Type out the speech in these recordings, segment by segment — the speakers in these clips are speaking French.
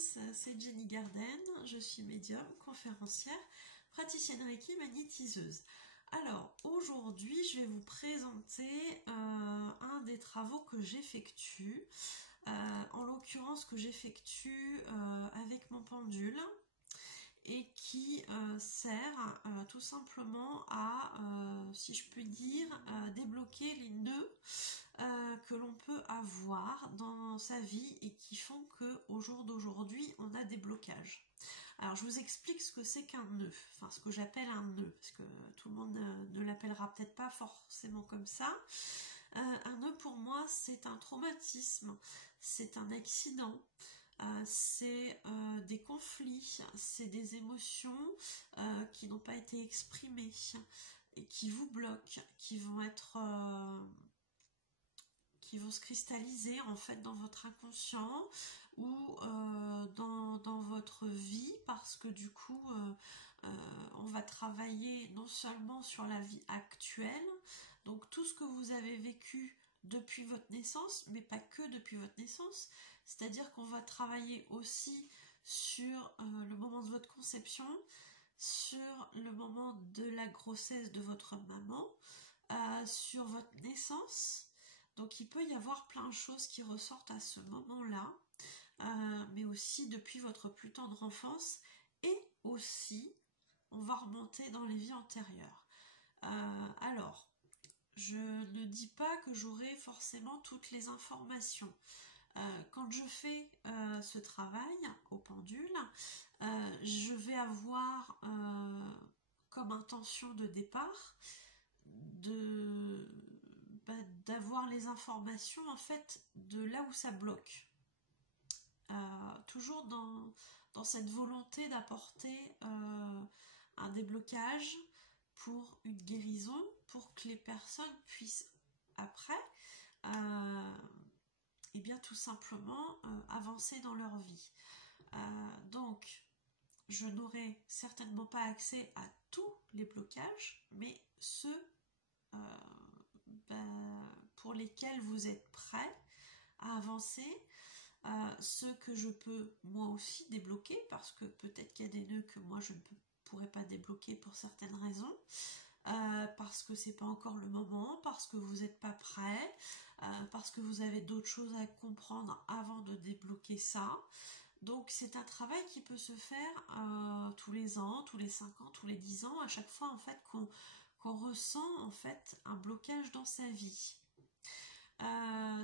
tous, c'est Jenny Garden, je suis médium, conférencière, praticienne Reiki, magnétiseuse. Alors aujourd'hui je vais vous présenter un des travaux que j'effectue, en l'occurrence que j'effectue avec mon pendule et qui sert tout simplement à, si je puis dire, débloquer les nœuds que l'on peut avoir dans sa vie et qui font qu'au jour d'aujourd'hui on a des blocages. Alors je vous explique ce que c'est qu'un nœud, enfin ce que j'appelle un nœud, parce que tout le monde ne l'appellera peut-être pas forcément comme ça. Un nœud pour moi c'est un traumatisme, c'est un accident, c'est des conflits, c'est des émotions qui n'ont pas été exprimées et qui vous bloquent, qui vont être... qui vont se cristalliser en fait dans votre inconscient ou dans votre vie, parce que du coup on va travailler non seulement sur la vie actuelle, donc tout ce que vous avez vécu depuis votre naissance, mais pas que depuis votre naissance, c'est-à-dire qu'on va travailler aussi sur le moment de votre conception, sur le moment de la grossesse de votre maman, sur votre naissance. Donc il peut y avoir plein de choses qui ressortent à ce moment-là, mais aussi depuis votre plus tendre enfance, et aussi on va remonter dans les vies antérieures. Alors, je ne dis pas que j'aurai forcément toutes les informations. Quand je fais ce travail au pendule, je vais avoir comme intention de départ d'avoir les informations en fait de là où ça bloque. Toujours dans cette volonté d'apporter un déblocage pour une guérison, pour que les personnes puissent après et bien tout simplement avancer dans leur vie. Donc je n'aurai certainement pas accès à tous les blocages, mais ceux pour lesquels vous êtes prêts à avancer, ceux que je peux moi aussi débloquer, parce que peut-être qu'il y a des nœuds que moi je ne pourrais pas débloquer pour certaines raisons, parce que c'est pas encore le moment, parce que vous n'êtes pas prêt, parce que vous avez d'autres choses à comprendre avant de débloquer ça. Donc c'est un travail qui peut se faire tous les ans, tous les 5 ans, tous les 10 ans, à chaque fois en fait qu'on ressent en fait un blocage dans sa vie.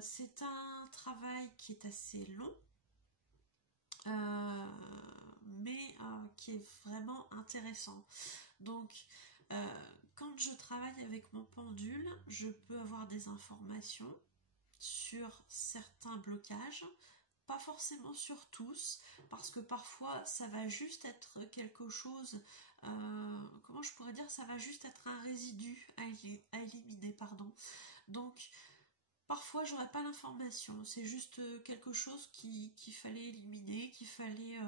C'est un travail qui est assez long, mais qui est vraiment intéressant. Donc quand je travaille avec mon pendule, je peux avoir des informations sur certains blocages, pas forcément sur tous, parce que parfois ça va juste être quelque chose, comment je pourrais dire, ça va juste être un résidu à éliminer, pardon. Donc parfois j'aurais pas l'information, c'est juste quelque chose qu'il fallait éliminer, qu'il fallait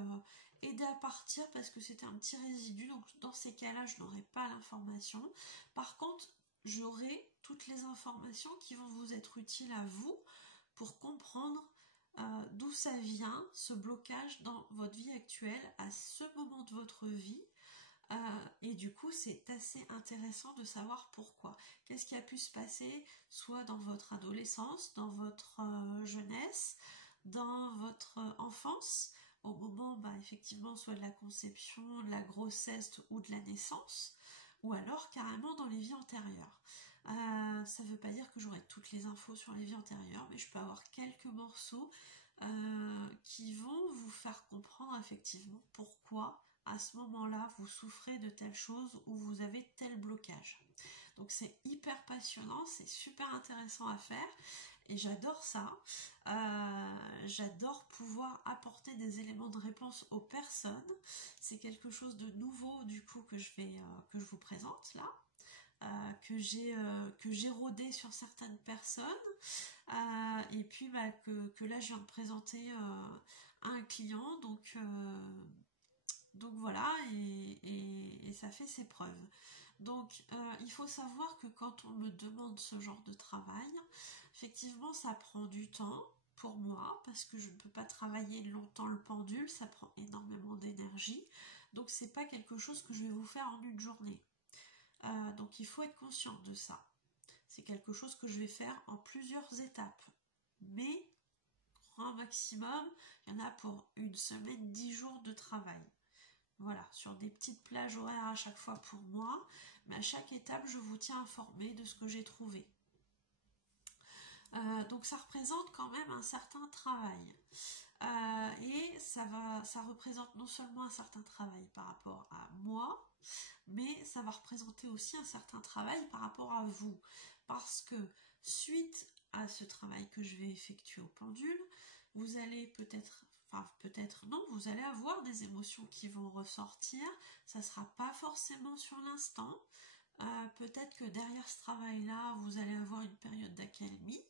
aider à partir parce que c'était un petit résidu, donc dans ces cas-là je n'aurais pas l'information. Par contre j'aurai toutes les informations qui vont vous être utiles à vous pour comprendre d'où ça vient, ce blocage dans votre vie actuelle, à ce moment de votre vie. Et du coup c'est assez intéressant de savoir pourquoi. Qu'est-ce qui a pu se passer, soit dans votre adolescence, dans votre jeunesse, dans votre enfance, au moment effectivement soit de la conception, de la grossesse ou de la naissance, ou alors carrément dans les vies antérieures. Ça ne veut pas dire que j'aurai toutes les infos sur les vies antérieures, mais je peux avoir quelques morceaux qui vont vous faire comprendre effectivement pourquoi à ce moment-là vous souffrez de telle chose ou vous avez tel blocage. Donc c'est hyper passionnant, c'est super intéressant à faire et j'adore ça. J'adore pouvoir apporter des éléments de réponse aux personnes. C'est quelque chose de nouveau du coup que je vous présente là. Que j'ai rodé sur certaines personnes, et puis que là je viens de présenter à un client, donc voilà, et ça fait ses preuves. Donc il faut savoir que quand on me demande ce genre de travail, effectivement ça prend du temps, pour moi parce que je ne peux pas travailler longtemps le pendule, ça prend énormément d'énergie, donc c'est pas quelque chose que je vais vous faire en une journée. Donc il faut être conscient de ça. C'est quelque chose que je vais faire en plusieurs étapes, mais grand maximum, il y en a pour une semaine, 10 jours de travail. Voilà, sur des petites plages horaires à chaque fois pour moi, mais à chaque étape, je vous tiens informé de ce que j'ai trouvé. Donc ça représente quand même un certain travail. Et ça représente non seulement un certain travail par rapport à moi, mais ça va représenter aussi un certain travail par rapport à vous. Parce que suite à ce travail que je vais effectuer au pendule, vous allez peut-être non, vous allez avoir des émotions qui vont ressortir, ça ne sera pas forcément sur l'instant. Peut-être que derrière ce travail-là, vous allez avoir une période d'accalmie,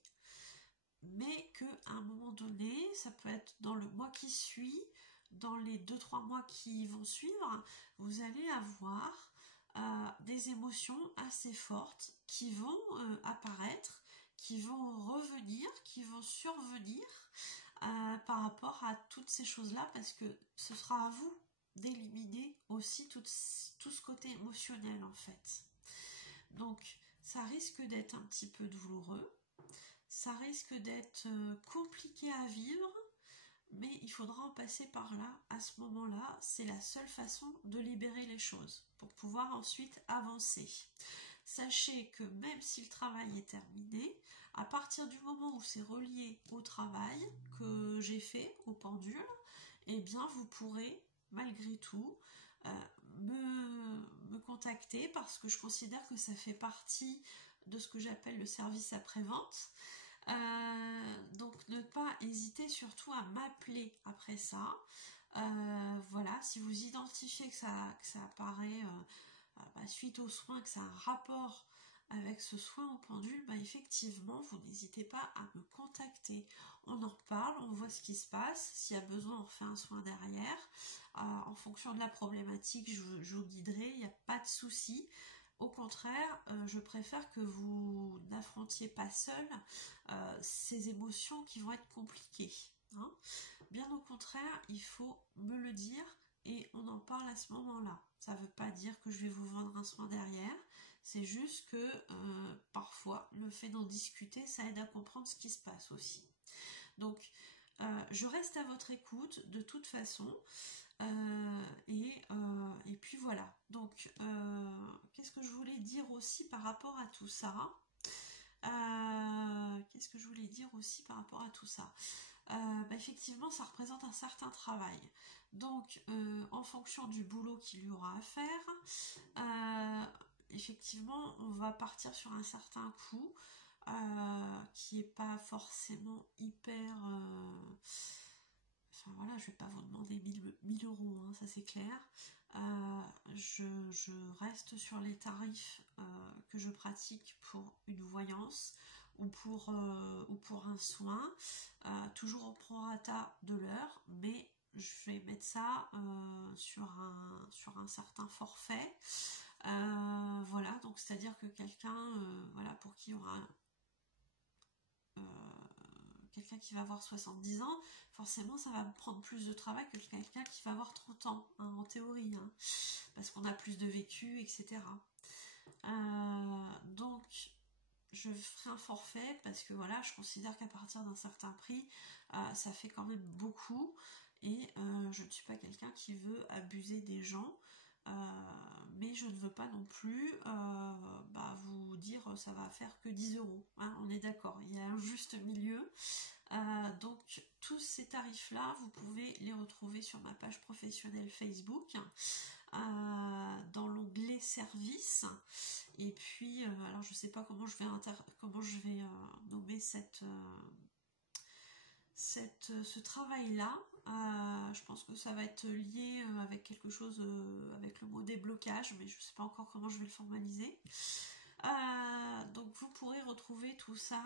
mais qu'à un moment donné, ça peut être dans le mois qui suit, dans les 2-3 mois qui vont suivre, vous allez avoir des émotions assez fortes qui vont apparaître, qui vont revenir, qui vont survenir par rapport à toutes ces choses-là, parce que ce sera à vous d'éliminer aussi tout ce côté émotionnel en fait. Donc ça risque d'être un petit peu douloureux, ça risque d'être compliqué à vivre, mais il faudra en passer par là. À ce moment-là, c'est la seule façon de libérer les choses pour pouvoir ensuite avancer. Sachez que même si le travail est terminé, à partir du moment où c'est relié au travail que j'ai fait au pendule, eh bien vous pourrez malgré tout me contacter, parce que je considère que ça fait partie de ce que j'appelle le service après-vente. Donc ne pas hésiter surtout à m'appeler après ça. Voilà, si vous identifiez que ça apparaît suite aux soins, que ça a un rapport avec ce soin au pendule, effectivement, vous n'hésitez pas à me contacter. On en reparle, on voit ce qui se passe. S'il y a besoin, on refait un soin derrière. En fonction de la problématique, je vous guiderai, il n'y a pas de souci. Au contraire, je préfère que vous n'affrontiez pas seul ces émotions qui vont être compliquées. Hein. Bien au contraire, il faut me le dire et on en parle à ce moment-là. Ça ne veut pas dire que je vais vous vendre un soin derrière, c'est juste que parfois, le fait d'en discuter, ça aide à comprendre ce qui se passe aussi. Donc, je reste à votre écoute de toute façon. Et puis voilà. Donc, qu'est-ce que je voulais dire aussi par rapport à tout ça? Effectivement, ça représente un certain travail. Donc, en fonction du boulot qu'il y aura à faire, effectivement, on va partir sur un certain coût qui n'est pas forcément hyper... voilà, je vais pas vous demander 1000 euros, hein, ça c'est clair. Je reste sur les tarifs que je pratique pour une voyance ou pour un soin, toujours au prorata de l'heure, mais je vais mettre ça sur un certain forfait. Voilà, donc c'est-à-dire que quelqu'un pour qui il y aura quelqu'un qui va avoir 70 ans, forcément ça va me prendre plus de travail que quelqu'un qui va avoir 30 ans, hein, en théorie, hein, parce qu'on a plus de vécu, etc. Donc je ferai un forfait parce que voilà, je considère qu'à partir d'un certain prix, ça fait quand même beaucoup, et je ne suis pas quelqu'un qui veut abuser des gens. Mais je ne veux pas non plus vous dire ça va faire que 10 euros. Hein, on est d'accord, il y a un juste milieu. Donc tous ces tarifs là, vous pouvez les retrouver sur ma page professionnelle Facebook, dans l'onglet services. Et puis alors je sais pas comment je vais nommer ce travail-là. Je pense que ça va être lié avec quelque chose, avec le mot déblocage, mais je ne sais pas encore comment je vais le formaliser. Donc vous pourrez retrouver tout ça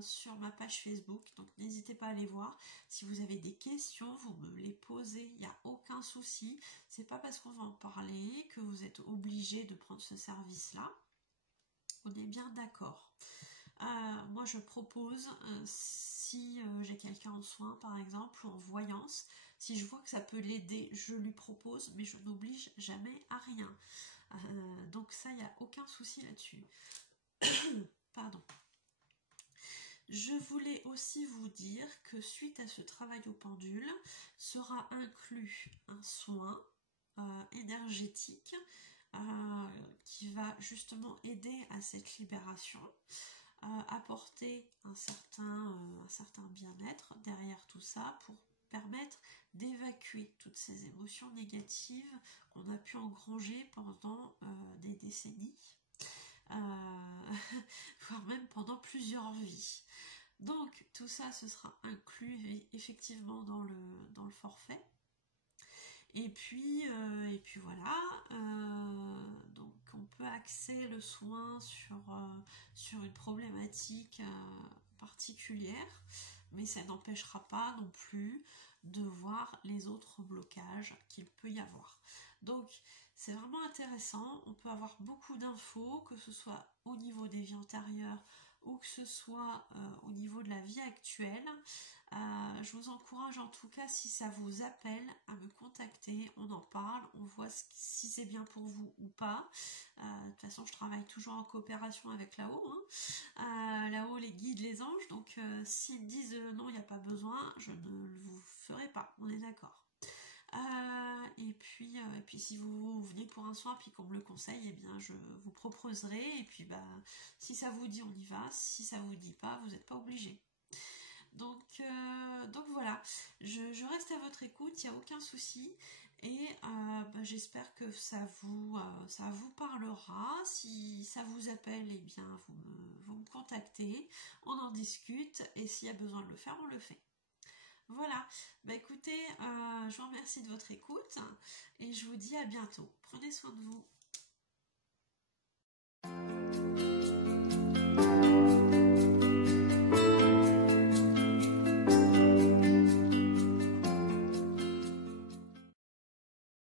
sur ma page Facebook, donc n'hésitez pas à aller voir. Si vous avez des questions, vous me les posez, il n'y a aucun souci. C'est pas parce qu'on va en parler que vous êtes obligé de prendre ce service-là. On est bien d'accord. Moi je propose, si j'ai quelqu'un en soins par exemple ou en voyance, si je vois que ça peut l'aider, je lui propose, mais je n'oblige jamais à rien. Donc ça, il n'y a aucun souci là-dessus. Pardon. Je voulais aussi vous dire que suite à ce travail au pendule, sera inclus un soin énergétique qui va justement aider à cette libération, apporter un certain bien-être derrière tout ça pour permettre d'évacuer toutes ces émotions négatives qu'on a pu engranger pendant des décennies, voire même pendant plusieurs vies. Donc tout ça, ce sera inclus effectivement dans le forfait. Et puis voilà, donc on peut axer le soin sur une problématique particulière, mais ça n'empêchera pas non plus de voir les autres blocages qu'il peut y avoir. Donc c'est vraiment intéressant, on peut avoir beaucoup d'infos, que ce soit au niveau des vies antérieures ou que ce soit au niveau de la vie actuelle. Je vous encourage en tout cas, si ça vous appelle, à me contacter, on en parle, on voit si c'est bien pour vous ou pas. De toute façon, je travaille toujours en coopération avec là-haut, là-haut les guides, les anges, donc s'ils me disent non, il n'y a pas besoin, je ne vous ferai pas, on est d'accord. Et puis si vous venez pour un soin puis qu'on me le conseille, eh bien je vous proposerai, et puis si ça vous dit on y va, si ça vous dit pas, vous n'êtes pas obligé. Donc voilà, je reste à votre écoute, il n'y a aucun souci, et j'espère que ça vous parlera. Si ça vous appelle, eh bien vous me contactez, on en discute, et s'il y a besoin de le faire, on le fait. Voilà, écoutez, je vous remercie de votre écoute et je vous dis à bientôt. Prenez soin de vous.